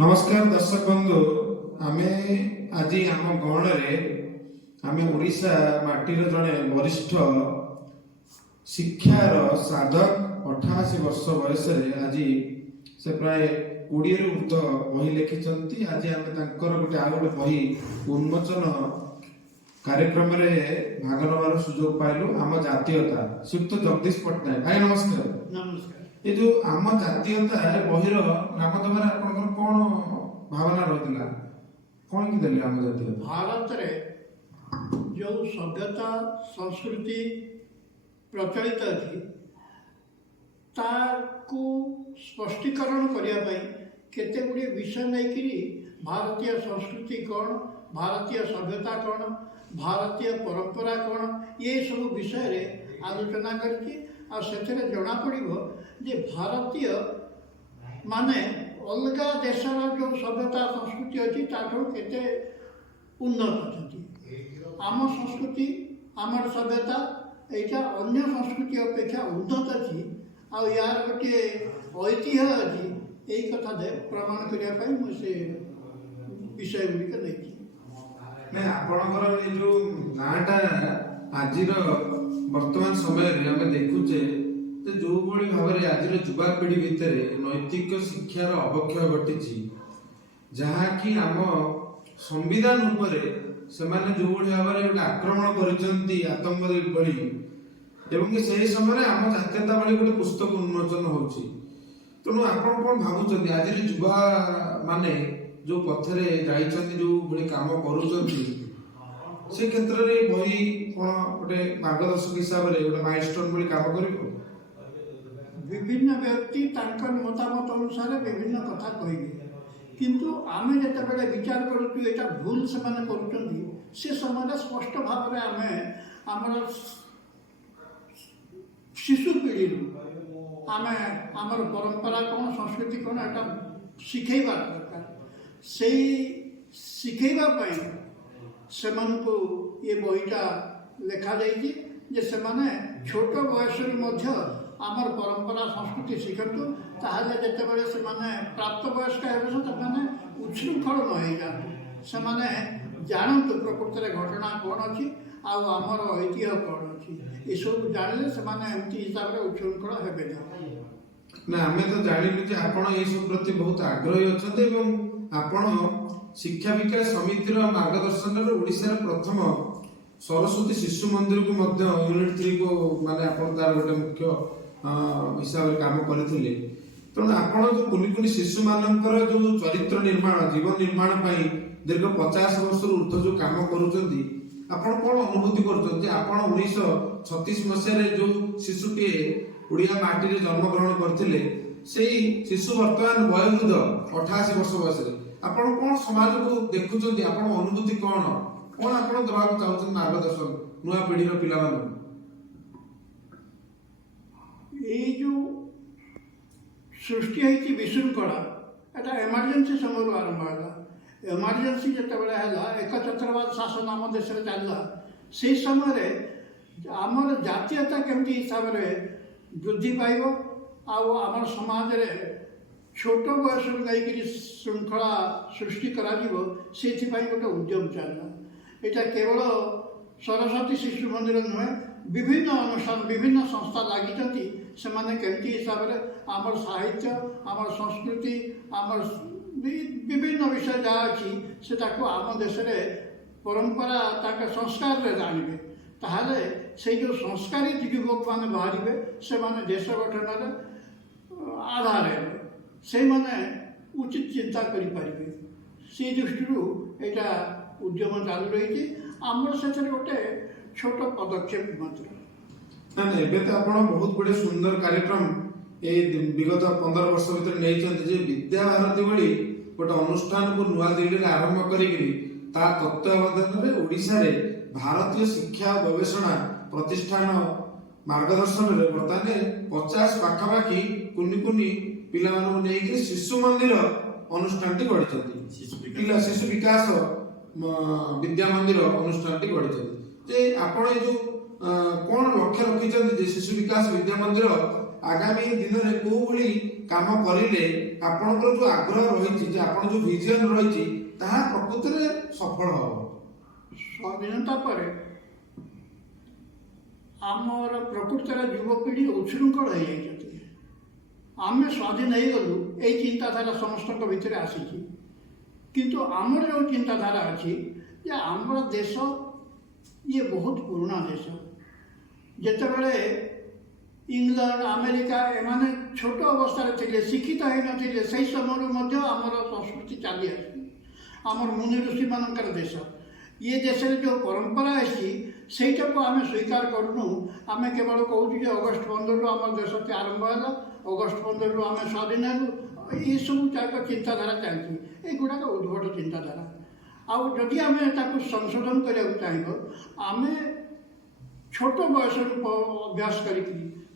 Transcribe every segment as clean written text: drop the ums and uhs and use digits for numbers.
नमस्कार दर्शक बंधु आमे आज आम गहणे आमे ओडिशा माटीर जड़े वरिष्ठ शिक्षार साधक 88 वर्ष बयस आज से प्राय 20 रु ऊर्ध बही लिखिं। आज आम गोटे आ गए बही उन्मोचन कार्यक्रम भाग नबार सुजोग पाइलु। आम जातीयता श्रीयुक्त जगदीश पट्टनायक भाई नमस्कार। नमस्कार। ये जो आम जातीयता बहिर नाम दबार आपन कौन भावना रहा कौन की देली आम जातीयता भारत रे जो सभ्यता संस्कृति प्रचलित अच्छी ताकू स्पष्टीकरण करने केते गुड़े विषय नहीं भारतीय संस्कृति कौन भारतीय सभ्यता कौन भारतीय परंपरा कौन ये सब विषय रे आलोचना करछि। आ सेथरे जना पड़िबो जे भारतीय माने अलगा देशर जो सभ्यता संस्कृति अच्छी ताठू केते उन्नत अच्छी। आम संस्कृति आमर सभ्यता यहाँ अन्य संस्कृति अपेक्षा उन्नत अच्छी आ यार गोटे ऐतिह्य अच्छी यही कथा दे प्रमाण करने मुझे विषय गुड़िक नहीं आपणकर जो नाटा आज वर्तमान समय आम देखुचे जो भाव में आज युवापीढ़ी भितर नैतिक शिक्षार अवक्षय घटी जहाँकि आम संविधान उपरे से जो भाव में गोटे आक्रमण कर आतंकवादी भली एवं से समय आम जातीयता भली गोटे पुस्तक उन्मोचन होची। तेणु आप कौन भावुं आज युवा माने जो पथरे जाइछन्ति जो भली काम करूछन्ति से क्षेत्र में बही कौन गोटे मार्गदर्शक हिसाब से गोटे माइलस्टोन भली काम करिवो। विभिन्न व्यक्ति तांकर मतामत अनुसार विभिन्न कथा कहिबे किंतु आमे जेते बेले विचार करूछु एटा भूल से माने करूछन्ति से समय स्पष्ट भाव में आमे हमर शिशु पीढ़ी आमे हमर परंपरा कौन संस्कृति कौन एटा शिखैबा दरकार से शिखैबा पई सेमान को ये बहीटा लेखा जाइए जे सेमाने छोट बयस मध्य आमर परंपरा संस्कृति शिखतु ताहले जेते बेले सेमाने प्राप्त वयस्क हेबे सेमाने उच्छृंखल न हो जातु सेमाने जानतु प्रकृति रे घटना कौन अच्छी आमर ऐतिह्य कौन अच्छी ये सब जानले सेमाने एमती हिसाब रे उच्छृंखल हेबे ना आमे तो जानिलु जे आपण ए सब प्रति बहुत आग्रही अछते एवं आपण शिक्षा विकास समितिर मार्गदर्शन रे ओडिसा रे प्रथम सरस्वती शिशु मंदिर को मध्य यूनिट 3 को माने आपण तार गोटे मुख्य हिसाब काम करथिले। तेणु आपण जो कुनि कुनि शिशु मानकर जो चरित्र निर्माण जीवन निर्माण पाई दीर्घ 50 वर्ष ऊर्ध्व जो काम करूचंती आपण कोन अनुभूति करचंती आपण 1936 मसिया रे जो शिशुटी उड़िया माटी रे जन्म ग्रहण करथिले सेही शिशु वर्तमान वयोवृद्ध 88 वर्ष बयस रे आपण कोन समाज को देखुचंती आपण अनुभूति कोन कोन आपण दबाव चाहउछन मार्गदर्शन नुआ पीढ़ी रो पिला मान ये जो सृष्टि है विशृंखला एटा एमरजेंसी समय आरंभ है। एमरजेंसी जिते बड़े है एक चक्रवात शासन आम देश में चलला से समय आमर जातीयता केमती हिसाब से वृद्धि पाइब आम समाज रे छोट बयस जाकि श्रृंखला सृष्टि करा से गोटे उद्यम चलला। यहाँ केवल सरस्वती शिशु मंदिर नुहे विभिन्न अनुष्ठान विभिन्न संस्था लगी से केमती हिसाब से आमर साहित्य आमर संस्कृति आमर विभिन्न विषय जहाँ अच्छी से आम देश परंपरा ताके संस्कार रे जानवे ताहले से जो संस्कारित युवक माने बाहर से माने देश गठन आधार से माने उचित चिंता करें से दृष्टि यहाँ उद्यम चालू रही आमर से गोटे छोट पदक्षेप मात्र ना एबे तो आपण बहुत गुडे सुंदर कार्यक्रम ए विगत 15 वर्ष भीतर नहीं जे विद्या भारती भली गोटे अनुष्ठान को नुआ दिल्ली रे आरंभ करिकरी ता तत्वावधान रे ओडिसा रे भारतीय शिक्षा गवेषणा प्रतिष्ठान मार्गदर्शन रे वर्तमान 50 पाखापाखि कुनि कुनि पिला मानु नेकी शिशु मंदिर अनुष्ठान टी गढिछथि पिला शिशु विकास विद्या मंदिर अनुष्ठान टी गढिछथि जे आपण ए जो कौन लक्ष्य रखी शिशु विकास विद्या मंदिर आगामी दिन में को भली काम करिले आपनकर जो आग्रह रही जे आपन जो विजन रही ताहा प्रकृत रे सफल हो। स्वाधीनता पर आमर प्रकृतर युवपीढ़ी उच्छृंखल हो जाती आम स्वाधीन हो गलु यही चिंताधारा समस्त भितर आसी किंतु आमर जो चिंताधारा अच्छी जे आमर देश ये बहुत पुराना देश जितेबले इंग्लैंड अमेरिका एमाने छोट अवस्था थे शिक्षित हो नथिले से समय आमर संस्कृति चली आमर मुनि ऋषि मानकर देश ये देश में जो परंपरा आसी सहीटा को आम स्वीकार करूँ आम केवल कहूँ अगस्ट 15 आम देश के आरंभ है अगस्ट 15 आम स्वाधीन हलु ये सब जाक चिंताधारा चलती युवाक उद्भट चिंताधारा आउ जदि आम संशोधन करने चाहिए आम छोट बयस अभ्यास करी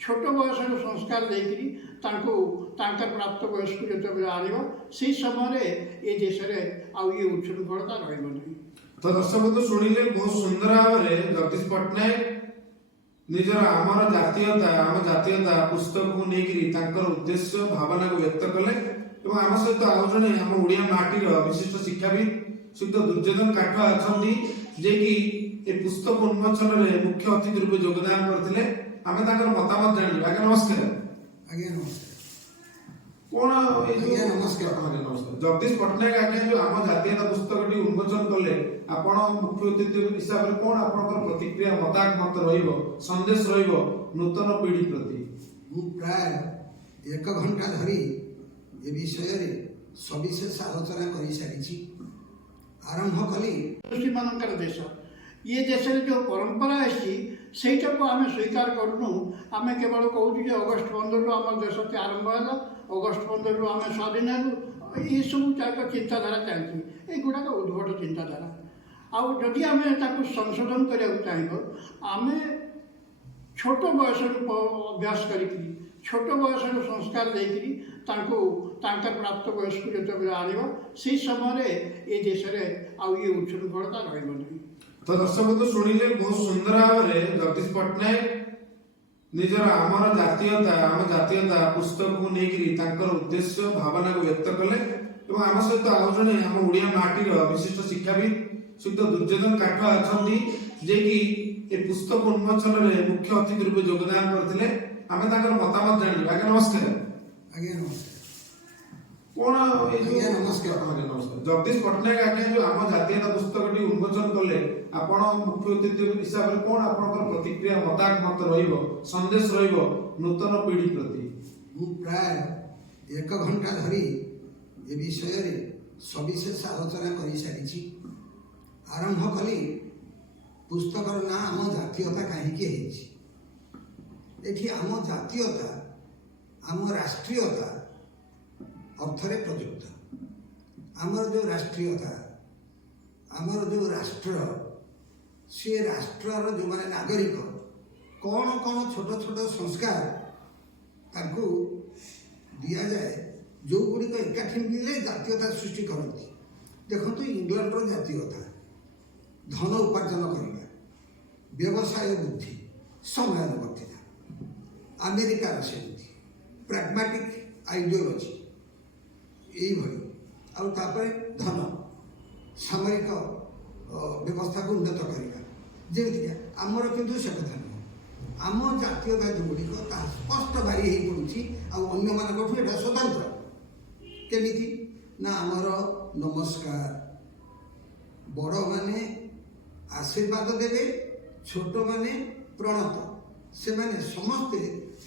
छोट बयस संस्कार देकरी प्राप्त वयस को जो आना से समय ये देश में आउ ये उच्छृंखलता रही। तो दर्शक बंधु शुणिले बहुत सुंदर भाव में जगदीश पट्टनायक निजर आमर जातीयता पुस्तक को लेकर उद्देश्य भावना को व्यक्त कले और आम सहित आउ जड़े आम ओडिया माटीर विशिष्ट शिक्षाविद शुद्ध दुर्योधन काठुआ अच्छा जे कि ए पुस्तक उन्मोचन में मुख्य अतिथि रूप योगदान करते आम मतामत जान। आगे नमस्कार। आज्ञा नमस्कार। कौन आज्ञा नमस्कार। नमस्कार जगदीश पट्टनायक आज्ञा जो आम जातीयता पुस्तक उन्मोचन कले आपण मुख्य अतिथि हिसाब से कौन आपनकर प्रतिक्रिया मतामत रहिबो संदेश रहिबो नूतन पीढ़ी प्रति। मु प्राय 1 घंटा धरी ए विषय रे सविशेष आलोचना कर सारी आरंभ कली ऋषि मानकर देश ये देश में जो परंपरा आसी सहीटा को आम स्वीकार करूँ आम केवल कहूँ अगस्ट 15 आम देश के आरंभ है अगस्ट 15 आम स्वाधीन हलु ये सब जाक चिंताधारा चलती युवाक उद्भट चिंताधारा आउ जदि आम संशोधन करने चाहिए आम छोट बयस अभ्यास करी छोट बयस संस्कार देकरी प्राप्त वयस को जो आना से समय ये देश में आउ ये उच्छृंखलता रही। तो दर्शक बंधु शुणिले बहुत सुंदर भाव में जगदीश पट्टनायक निजर आमर जातीयता पुस्तक को लेकर उद्देश्य भावना को व्यक्त कले और आम सहित आउ जड़े आम ओडिया माटीर विशिष्ट शिक्षाविद शुद्ध दुर्योधन काठुआ अच्छा जे कि ए पुस्तक उन्मोचन में मुख्य अतिथि रूप योगदान करते आम मतामत जान। आगे नमस्कार। आज्ञा नमस्कार। कौन आज्ञा नमस्कार। नमस्कार जगदीश पट्टनायक आज्ञा जो आम जातीयता पुस्तक उन्मोचन कले आपण मुख्य अतिथि हिसाब से कौन आपनकर प्रतिक्रिया मतामत रहिबो संदेश रहिबो नूतन पीढ़ी प्रति। मु प्राय 1 घंटा धरी ए विषय रे सविशेष आलोचना कर सारी आरंभ कली पुस्तकर ना आम जातीयता कहीं एठी आम जातीयता आम राष्ट्रीयता अर्थरे प्रयुक्त आमर जो राष्ट्रीयता आमर जो राष्ट्र सी राष्ट्र जो माने नागरिक कौन कौन छोट छोट संस्कार तांको दिया जाए जो गुड़िक एकाठी मिले जातीयता सृष्टि करती। देखो इंग्लैंड जातीयता धन उपार्जन करने व्यवसाय बुद्धि समयानुवर्तिता अमेरिकार सेमती प्राग्मेटिक आइडियोलॉजी ये धन सामरिक व्यवस्था को उन्नत करवा जमीक आमर किंतु से कथा नुह आम जातीयता जो गुड़िक स्पष्ट बारी हो पड़ी अन्य मानक स्वतंत्र केमिति ना आमर नमस्कार बड़ माने आशीर्वाद देवे छोट माने प्रणत से माने समस्ते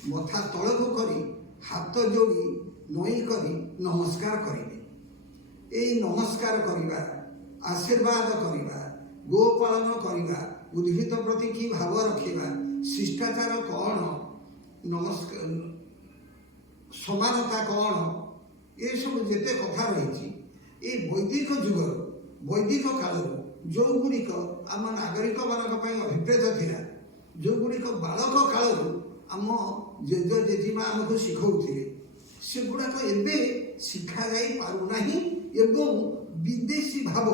मथा तल को करी हाथ जोड़ी नई करी नमस्कार करेंगे। यही नमस्कार करवा आशीर्वाद करवा गोपालन करवा उद्भिद प्रति कि भाव रखा शिष्टाचार कौन नमस्कार समानता कौन ये सब जिते कथा रही वैदिक जुगर वैदिक काल जो गुड़िक आम नागरिक मान अभिप्रेत थिला जो गुड़िक बालक काल आम जेज जेजीमा आमको शिखौथिले से गुड़ाक एबे शिखा जाई पारुना एवं विदेशी भाव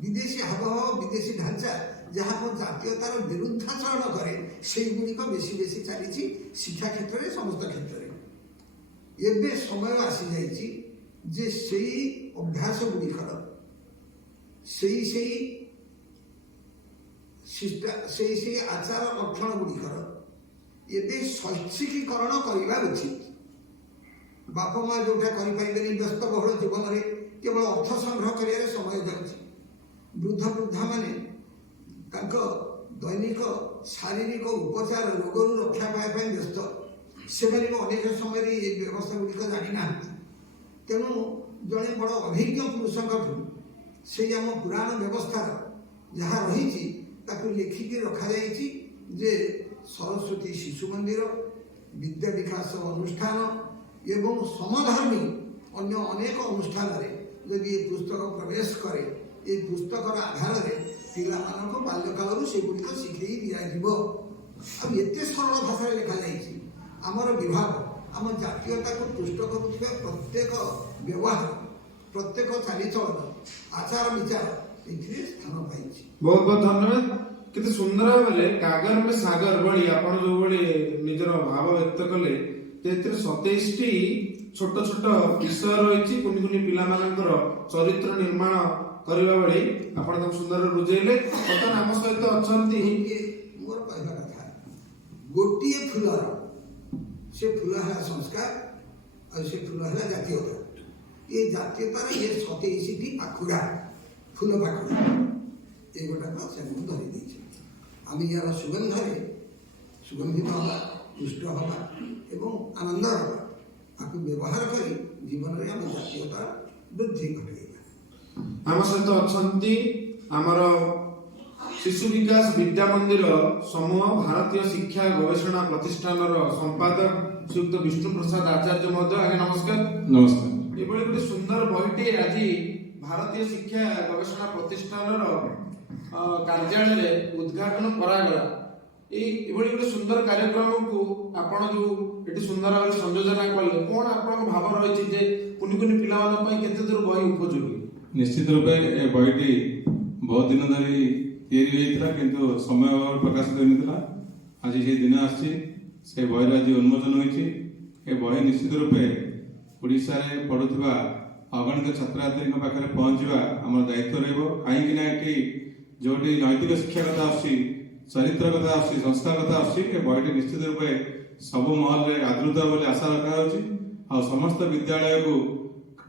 विदेशी हावभाव विदेशी ढांचा ଯାହା ମୋ ଜାତୀୟତାର ବିରୁଦ୍ଧାଚରଣ କରେ ସେଇଗୁଡ଼ିକ ବେଶୀ ବେଶୀ ଚାଲିଛି ଶିକ୍ଷା କ୍ଷେତ୍ରରେ, ସମସ୍ତ କ୍ଷେତ୍ରରେ। ଏବେ ସମୟ ଆସିଯାଇଛି ଯେ ସେଇ ଅଭ୍ୟାସ ଗୁଡ଼ିକର ସେଇ ଆଚାର ଲକ୍ଷଣ ଗୁଡ଼ିକର ଏବେ ଶୈକ୍ଷିକୀକରଣ କରିବା ଉଚିତ। ବାପା ମା ଯେଉଁଟା କରିପାରିବେନି, ବ୍ୟସ୍ତବହୁଳ ଜୀବନରେ କେବଳ ଅର୍ଥ ସଂଗ୍ରହ କରିବାରେ ସମୟ ଯାଉଛି। ବୃଦ୍ଧମାନେ ତାଙ୍କ ଦୈନିକ ଶାରୀରିକ ଉପଚାର, ରୋଗରୁ ରକ୍ଷା ପାଇବା ପାଇଁ ବ୍ୟସ୍ତ। ସେମାନେ ବି ଅନେକ ସମୟରେ ଏ ବ୍ୟବସ୍ଥା ଗୁଡ଼ିକ ଜାଣିନାହାନ୍ତି। ତେଣୁ ଜଣେ ବଡ଼ ଅଭିଜ୍ଞ ପୁରୁଷଙ୍କଠୁ ସେଇ ଆମ ପୁରାଣ ବ୍ୟବସ୍ଥାର ଯାହା ରହିଛି ତାକୁ ଲେଖିକି ରଖାଯାଇଛି ଯେ ସରସ୍ୱତୀ ଶିଶୁ ମନ୍ଦିର, ବିଦ୍ୟା ବିକାଶ ଅନୁଷ୍ଠାନ ଏବଂ ସମଧର୍ମୀ ଅନ୍ୟ ଅନେକ ଅନୁଷ୍ଠାନରେ ଯଦି ଏ ପୁସ୍ତକ ପ୍ରବେଶ କରେ, ଏ ପୁସ୍ତକର ଆଧାରରେ ପିଲାମାନଙ୍କୁ ବାଲ୍ୟକାଳରୁ ସେଗୁଡ଼ିକ ଶିଖେଇ ଦିଆଯିବ। ଆଉ ଏତେ ସରଳ ଭାଷାରେ ଲେଖାଯାଇଛି। ଆମର ବିଭାଗ ଆମ ଜାତୀୟତାକୁ ପୁଷ୍ଟ କରୁଥିବା ପ୍ରତ୍ୟେକ ବ୍ୟବହାର, ପ୍ରତ୍ୟେକ ଚାଲିଚଳନ, ଆଚାର ବିଚାର ଏଥିରେ ସ୍ଥାନ ପାଇଛି। ବହୁତ ବହୁତ ଧନ୍ୟବାଦ। କେତେ ସୁନ୍ଦର ଭାବରେ କାଗର ମେ ସାଗର ଭଳି ଆପଣ ଯୋଉଭଳି ନିଜର ଭାବ ବ୍ୟକ୍ତ କଲେ, ଏଥିରେ 27ଟି ଛୋଟ ଛୋଟ ବିଷୟ ରହିଛି। କୁନି କୁନି ପିଲାମାନଙ୍କର ଚରିତ୍ର ନିର୍ମାଣ କରିବା ଭଳି ଆପଣ ତାକୁ ସୁନ୍ଦର ବୁଝେଇଲେ। ବର୍ତ୍ତମାନ ଆମ ସହିତ ଅଛନ୍ତି, ମୋର କହିବା କଥା, ଗୋଟିଏ ଫୁଲର ସେ ଫୁଲ ହେଲା ସଂସ୍କାର, ଆଉ ସେ ଫୁଲ ହେଲା ଜାତୀୟତା। ଏ ଜାତୀୟତାର ଏ 27ଟି ପାଖୁଡ଼ା, ଫୁଲ ପାଖୁଡ଼ା, ଏଗୁଡ଼ାକ ସେମାନଙ୍କୁ ଧରି ଦେଇଛି। ଆମେ ୟାର ସୁଗନ୍ଧରେ ସୁଗନ୍ଧିତ ହେବା, ପୁଷ୍ଟ ହେବା ଏବଂ ଆନନ୍ଦ ହେବା, ତାକୁ ବ୍ୟବହାର କରି ଜୀବନରେ ଆମ ଜାତୀୟତାର ବୃଦ୍ଧି ଘଟାଇବା। ଆମ ସହିତ ଅଛନ୍ତି ଆମର ଶିଶୁ ବିକାଶ ବିଦ୍ୟା ମନ୍ଦିର ସମୂହ ଭାରତୀୟ ଶିକ୍ଷା ଗବେଷଣା ପ୍ରତିଷ୍ଠାନର ସମ୍ପାଦକ ଶ୍ରୀଯୁକ୍ତ ବିଷ୍ଣୁ ପ୍ରସାଦ ଆଚାର୍ଯ୍ୟ ମହୋଦୟ। ଆଜ୍ଞା ନମସ୍କାର। ନମସ୍କାର। ଏଭଳି ଗୋଟେ ସୁନ୍ଦର ବହିଟି ଆଜି ଭାରତୀୟ ଶିକ୍ଷା ଗବେଷଣା ପ୍ରତିଷ୍ଠାନର କାର୍ଯ୍ୟାଳୟରେ ଉଦ୍ଘାଟନ କରାଗଲା। ଏଭଳି ଗୋଟେ ସୁନ୍ଦର କାର୍ଯ୍ୟକ୍ରମକୁ ଆପଣ ଯୋଉ ଏଠି ସୁନ୍ଦର ଭାବରେ ସଂଯୋଜନା କଲେ, କଣ ଆପଣଙ୍କ ଭାବ ରହିଛି ଯେ କୁନି କୁନି ପିଲାମାନଙ୍କ ପାଇଁ କେତେ ଦୂର ବହି ଉପଯୋଗୀ? ନିଶ୍ଚିତ ରୂପେ ଏ ବହିଟି ବହୁତ ଦିନ ଧରି ତିଆରି ହୋଇଥିଲା, କିନ୍ତୁ ସମୟ ଅଭାବରେ ପ୍ରକାଶିତ ହୋଇନଥିଲା। ଆଜି ସେ ଦିନ ଆସିଛି, ସେ ବହିର ଆଜି ଉନ୍ମୋଚନ ହୋଇଛି। ଏ ବହି ନିଶ୍ଚିତ ରୂପେ ଓଡ଼ିଶାରେ ପଢ଼ୁଥିବା ଅଗଣିତ ଛାତ୍ରଛାତ୍ରୀଙ୍କ ପାଖରେ ପହଞ୍ଚିବା ଆମର ଦାୟିତ୍ୱ ରହିବ। କାହିଁକି ନା ଏଠି ଯେଉଁଠି ନୈତିକ ଶିକ୍ଷା କଥା ଆସୁଛି, ଚରିତ୍ର କଥା ଆସୁଛି, ସଂସ୍କାର କଥା ଆସୁଛି, ଏ ବହିଟି ନିଶ୍ଚିତ ରୂପେ ସବୁ ମହଲରେ ଆଦୃତ ବୋଲି ଆଶା ରଖାଯାଉଛି। ଆଉ ସମସ୍ତ ବିଦ୍ୟାଳୟକୁ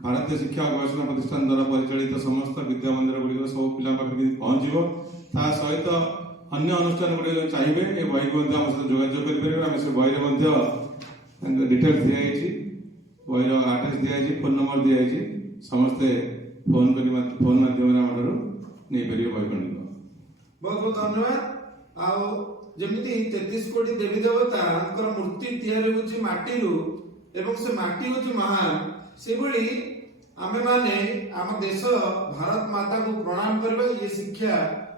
ଭାରତୀୟ ଶିକ୍ଷା ଗବେଷଣା ପ୍ରତିଷ୍ଠାନ ଦ୍ୱାରା ପରିଚାଳିତ ସମସ୍ତ ବିଦ୍ୟା ମନ୍ଦିର ଗୁଡ଼ିକ ସବୁ ପିଲାଙ୍କ ପାଖରେ ପହଞ୍ଚିବ। ତା ସହିତ ଅନ୍ୟ ଅନୁଷ୍ଠାନ ଗୁଡ଼ିକ ଚାହିଁବେ ଏ ବହିକୁ ମଧ୍ୟ ଆମ ସହିତ ଯୋଗାଯୋଗ କରିପାରିବେ। ଆମେ ସେ ବହିରେ ମଧ୍ୟ ତାଙ୍କ ଡିଟେଲ୍ସ ଦିଆଯାଇଛି, ବହିର ଆଡ୍ରେସ୍ ଦିଆଯାଇଛି, ଫୋନ୍ ନମ୍ବର ଦିଆଯାଇଛି। ସମସ୍ତେ ଫୋନ୍ ମାଧ୍ୟମରେ ଆମଠାରୁ ନେଇପାରିବେ ବହି ଖଣ୍ଡିକ। ବହୁତ ବହୁତ ଧନ୍ୟବାଦ। ଆଉ ଯେମିତି 33 କୋଟି ଦେବୀ ଦେବତାଙ୍କର ମୂର୍ତ୍ତି ତିଆରି ହେଉଛି ମାଟିରୁ ଏବଂ ସେ ମାଟି ହେଉଛି ମହାନ, ସେଭଳି ଆମେମାନେ ଆମ ଦେଶ ଭାରତ ମାତାକୁ ପ୍ରଣାମ କରିବା। ଏ ଶିକ୍ଷା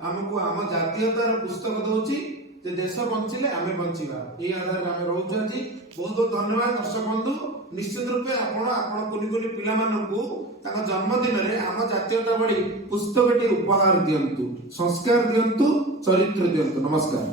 ଆମକୁ ଆମ ଜାତୀୟତାର ପୁସ୍ତକ ଦଉଛି ଯେ ଦେଶ ବଞ୍ଚିଲେ ଆମେ ବଞ୍ଚିବା, ଏଇ ଆଧାରରେ ଆମେ ରହୁଛୁ ଆଜି। ବହୁତ ବହୁତ ଧନ୍ୟବାଦ ଦର୍ଶକ ବନ୍ଧୁ। ନିଶ୍ଚିତ ରୂପେ ଆପଣ କୁନି କୁନି ପିଲାମାନଙ୍କୁ ତାଙ୍କ ଜନ୍ମଦିନରେ ଆମ ଜାତୀୟତା ଭଳି ପୁସ୍ତକଟି ଉପହାର ଦିଅନ୍ତୁ, ସଂସ୍କାର ଦିଅନ୍ତୁ, ଚରିତ୍ର ଦିଅନ୍ତୁ। ନମସ୍କାର।